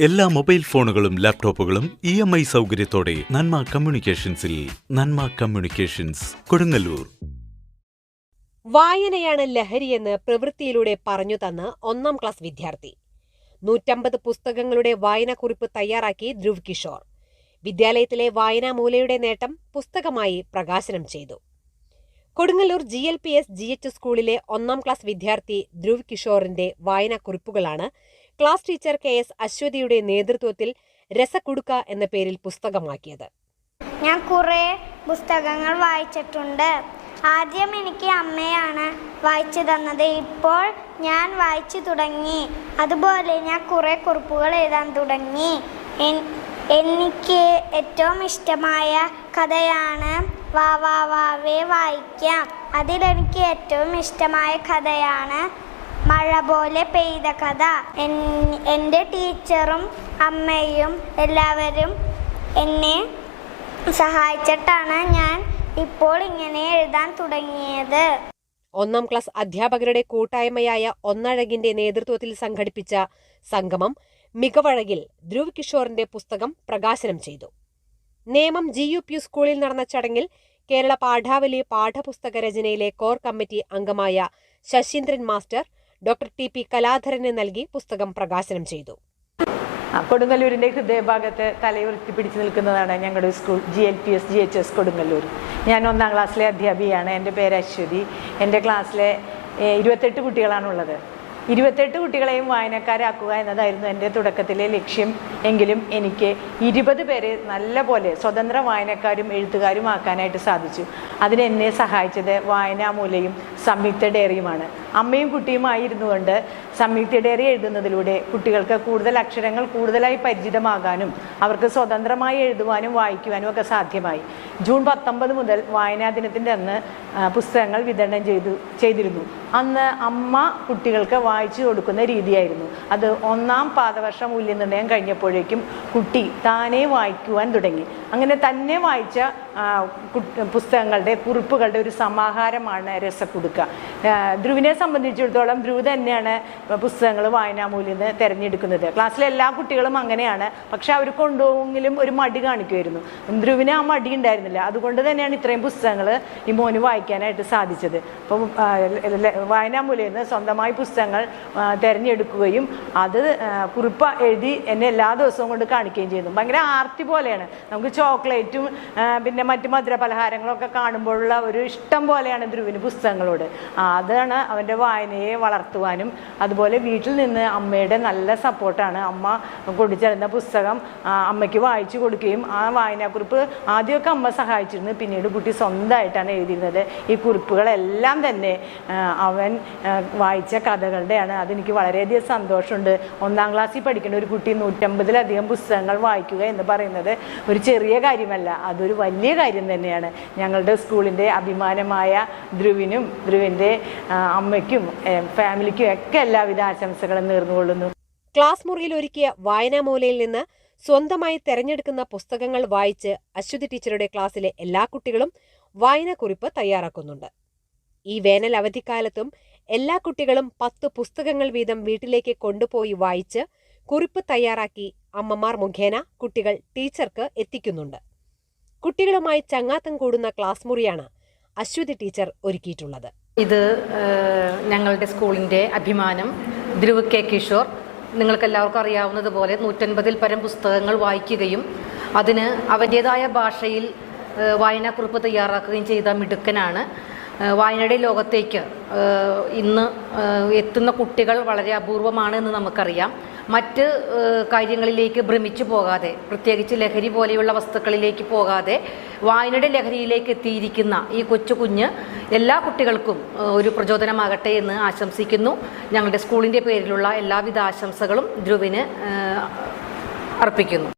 എല്ലാ മൊബൈൽ ഫോണുകളും ലാപ്ടോപ്പുകളും ഇ എം ഐ സൗകര്യത്തോടെ നന്മ കമ്മ്യൂണിക്കേഷൻസിൽ നന്മ കമ്മ്യൂണിക്കേഷൻസ് കൊടുങ്ങല്ലൂർ. വായനയാണ് ലഹരിയെന്ന് പ്രവൃത്തിയിലൂടെ പറഞ്ഞു തന്ന് ഒന്നാം ക്ലാസ് വിദ്യാർത്ഥി. നൂറ്റമ്പത് പുസ്തകങ്ങളുടെ വായനാക്കുറിപ്പ് തയ്യാറാക്കി ധ്രുവ് കിഷോർ. വിദ്യാലയത്തിലെ വായനാ മൂലയുടെ നേട്ടം പുസ്തകമായി പ്രകാശനം ചെയ്തു. Kodungallur G L P S G H സ്കൂളിലെ ഒന്നാം ക്ലാസ് വിദ്യാർത്ഥി ധ്രുവ് കിഷോറിന്റെ വായനാക്കുറിപ്പുകളാണ് ക്ലാസ് ടീച്ചർ കെ എസ് അശ്വതിയുടെ നേതൃത്വത്തിൽ രസക്കുടുക്ക എന്ന പേരിൽ പുസ്തകമാക്കിയത്. ഞാൻ കുറേ പുസ്തകങ്ങൾ വായിച്ചിട്ടുണ്ട്. ആദ്യം എനിക്ക് അമ്മയാണ് വായിച്ചു തന്നത്. ഇപ്പോൾ ഞാൻ വായിച്ചു തുടങ്ങി. അതുപോലെ ഞാൻ കുറേ കുറിപ്പുകൾ എഴുതാൻ തുടങ്ങി. എനിക്ക് ഏറ്റവും ഇഷ്ടമായ കഥയാണ് വാ വാ വാവേ വായിക്കാം. അതിലെനിക്ക് ഏറ്റവും ഇഷ്ടമായ കഥയാണ് മഴ പോലെ പെയ്ത കഥ. എൻ- എന്റെ ടീച്ചറും അമ്മയും എല്ലാവരും എന്നെ സഹായിച്ചിട്ടാണ് ഞാൻ ഇപ്പോൾ ഇങ്ങനെ എഴുതാൻ തുടങ്ങിയത്. ഒന്നാം ക്ലാസ് അധ്യാപകരുടെ കൂട്ടായ്മയായ ഒന്നഴകിന്റെ നേതൃത്വത്തിൽ സംഘടിപ്പിച്ച സംഗമം മികവഴകിൽ ധ്രുവ് കിഷോറിന്റെ പുസ്തകം പ്രകാശനം ചെയ്തു. നേമം ജി യു പി സ്കൂളിൽ നടന്ന ചടങ്ങിൽ കേരള പാഠാവലി പാഠപുസ്തക രചനയിലെ കോർ കമ്മിറ്റി അംഗമായ Saseendran master doctor T P കലാധരന് നൽകി പുസ്തകം പ്രകാശനം ചെയ്തു. കൊടുങ്ങല്ലൂരിന്റെ ഹൃദയഭാഗത്ത് തലയുയർത്തി പിടിച്ചു നിൽക്കുന്നതാണ് ഞങ്ങളുടെ school G L P S G H S Kodungallur. ഞാൻ ഒന്നാം ക്ലാസ്സിലെ അധ്യാപികയാണ്. എന്റെ പേര് അശ്വതി. എന്റെ ക്ലാസ്സിലെ ഇരുപത്തെട്ട് കുട്ടികളാണുള്ളത്. ഇരുപത്തെട്ട് കുട്ടികളെയും വായനക്കാരാക്കുക എന്നതായിരുന്നു എന്റെ തുടക്കത്തിലെ ലക്ഷ്യം. എങ്കിലും എനിക്ക് ഇരുപത് പേരെ നല്ല പോലെ സ്വതന്ത്ര വായനക്കാരും എഴുത്തുകാരും ആക്കാനായിട്ട് സാധിച്ചു. അതിന് എന്നെ സഹായിച്ചത് വായനാമൂലയും സംയുക്ത ഡയറിയുമാണ്. അമ്മയും കുട്ടിയുമായിരുന്നു കൊണ്ട് സംയുക്ത ഡയറി എഴുതുന്നതിലൂടെ കുട്ടികൾക്ക് കൂടുതൽ അക്ഷരങ്ങൾ കൂടുതലായി പരിചിതമാകാനും അവർക്ക് സ്വതന്ത്രമായി എഴുതുവാനും വായിക്കുവാനും ഒക്കെ സാധ്യമായി. ജൂൺ പത്തൊമ്പത് മുതൽ വായനാ ദിനത്തിന്റെ അന്ന് പുസ്തകങ്ങൾ വിതരണം ചെയ്തു ചെയ്തിരുന്നു. അന്ന് അമ്മ കുട്ടികൾക്ക് വായിച്ചു കൊടുക്കുന്ന രീതിയായിരുന്നു. അത് ഒന്നാം പാദവർഷ മൂല്യനിർണയം കഴിഞ്ഞപ്പോഴേക്കും കുട്ടി താനെ വായിക്കുവാൻ തുടങ്ങി. അങ്ങനെ തന്നെ വായിച്ച പുസ്തകങ്ങളുടെ കുറിപ്പുകളുടെ ഒരു സമാഹാരമാണ് രസക്കുടുക്ക ധ്രുവിനെ സംബന്ധിച്ചിടത്തോളം ധ്രുവ് തന്നെയാണ് പുസ്തകങ്ങൾ വായനാമൂല്യം തിരഞ്ഞെടുക്കുന്നത്. ക്ലാസ്സിലെ എല്ലാ കുട്ടികളും അങ്ങനെയാണ്. പക്ഷെ അവർ കൊണ്ടുപോകുമെങ്കിലും ഒരു മടി കാണിക്കുമായിരുന്നു. ധ്രുവിന് ആ മടി ഉണ്ടായിരുന്നില്ല. അതുകൊണ്ട് തന്നെയാണ് ഇത്രയും പുസ്തകങ്ങൾ ഈ മോന് വായിക്കാനായിട്ട് സാധിച്ചത്. അപ്പം നിന്ന് സ്വന്തമായി പുസ്തകങ്ങൾ തിരഞ്ഞെടുക്കുകയും അത് കുറിപ്പ എഴുതി എന്നെ എല്ലാ ദിവസവും കൊണ്ട് കാണിക്കുകയും ചെയ്യുന്നു ഭയങ്കര ആർത്തി പോലെയാണ്. നമുക്ക് ചോക്ലേറ്റും പിന്നെ മറ്റു മധുര പലഹാരങ്ങളൊക്കെ കാണുമ്പോഴുള്ള ഒരു ഇഷ്ടം പോലെയാണ് ധ്രുവിന് പുസ്തകങ്ങളോട്. അതാണ് അവന്റെ വായനയെ വളർത്തുവാനും അതുപോലെ വീട്ടിൽ നിന്ന് അമ്മയുടെ നല്ല സപ്പോർട്ടാണ്. അമ്മ കൊണ്ടുചേർന്ന പുസ്തകം അമ്മയ്ക്ക് വായിച്ചു കൊടുക്കുകയും ആ വായനാക്കുറിപ്പ് ആദ്യമൊക്കെ അമ്മ സഹായിച്ചിരുന്നു. പിന്നീട് കുട്ടി സ്വന്തമായിട്ടാണ് എഴുതിയിരുന്നത്. ഈ കുറിപ്പുകളെല്ലാം തന്നെ അവൻ വായിച്ച വായിച്ച കഥകളുടെയാണ് അതെനിക്ക് വളരെയധികം സന്തോഷമുണ്ട്. ഒന്നാം ക്ലാസ്സിൽ പഠിക്കുന്ന ഒരു കുട്ടി നൂറ്റമ്പതിലധികം പുസ്തകങ്ങൾ വായിക്കുക എന്ന് പറയുന്നത് ഒരു ചെറിയ കാര്യമല്ല. അതൊരു വലിയ കാര്യം തന്നെയാണ്. ഞങ്ങളുടെ സ്കൂളിന്റെ അഭിമാനമായ ധ്രുവിനും ധ്രുവിന്റെ അമ്മയ്ക്കും ഫാമിലിക്കും ഒക്കെ എല്ലാവിധ ആശംസകളും നേർന്നുകൊള്ളുന്നു. ക്ലാസ് മുറിയിൽ ഒരുക്കിയ വായനാമൂലയിൽ നിന്ന് സ്വന്തമായി തെരഞ്ഞെടുക്കുന്ന പുസ്തകങ്ങൾ വായിച്ച് അശ്വതി ടീച്ചറുടെ ക്ലാസ്സിലെ എല്ലാ കുട്ടികളും വായനക്കുറിപ്പ് തയ്യാറാക്കുന്നുണ്ട്. ഈ വേനൽ അവധിക്കാലത്തും എല്ലാ കുട്ടികളും പത്ത് പുസ്തകങ്ങൾ വീതം വീട്ടിലേക്ക് കൊണ്ടുപോയി വായിച്ച് കുറിപ്പ് തയ്യാറാക്കി അമ്മമാർ മുഖേന കുട്ടികൾ ടീച്ചർക്ക് എത്തിക്കുന്നുണ്ട്. കുട്ടികളുമായി ചങ്ങാത്തം കൂടുന്ന ക്ലാസ് മുറിയാണ് അശ്വതി ടീച്ചർ ഒരുക്കിയിട്ടുള്ളത്. ഇത് ഞങ്ങളുടെ സ്കൂളിന്റെ അഭിമാനം. ധ്രുവ് കെ കിഷോർ നിങ്ങൾക്കെല്ലാവർക്കും അറിയാവുന്നതുപോലെ നൂറ്റൻപതിൽ പരം പുസ്തകങ്ങൾ വായിക്കുകയും അതിന് അവന്റേതായ ഭാഷയിൽ വായനാക്കുറിപ്പ് തയ്യാറാക്കുകയും ചെയ്ത മിടുക്കനാണ്. വായനയുടെ ലോകത്തേക്ക് ഇന്ന് എത്തുന്ന കുട്ടികൾ വളരെ അപൂർവമാണ് എന്ന് നമുക്കറിയാം. മറ്റ് കാര്യങ്ങളിലേക്ക് ഭ്രമിച്ചു പോകാതെ പ്രത്യേകിച്ച് ലഹരി പോലെയുള്ള വസ്തുക്കളിലേക്ക് പോകാതെ വായനയുടെ ലഹരിയിലേക്ക് എത്തിയിരിക്കുന്ന ഈ കൊച്ചു കുഞ്ഞ് എല്ലാ കുട്ടികൾക്കും ഒരു പ്രചോദനമാകട്ടെ എന്ന് ആശംസിക്കുന്നു. ഞങ്ങളുടെ സ്കൂളിന്റെ പേരിലുള്ള എല്ലാവിധ ആശംസകളും ധ്രുവിന് അർപ്പിക്കുന്നു.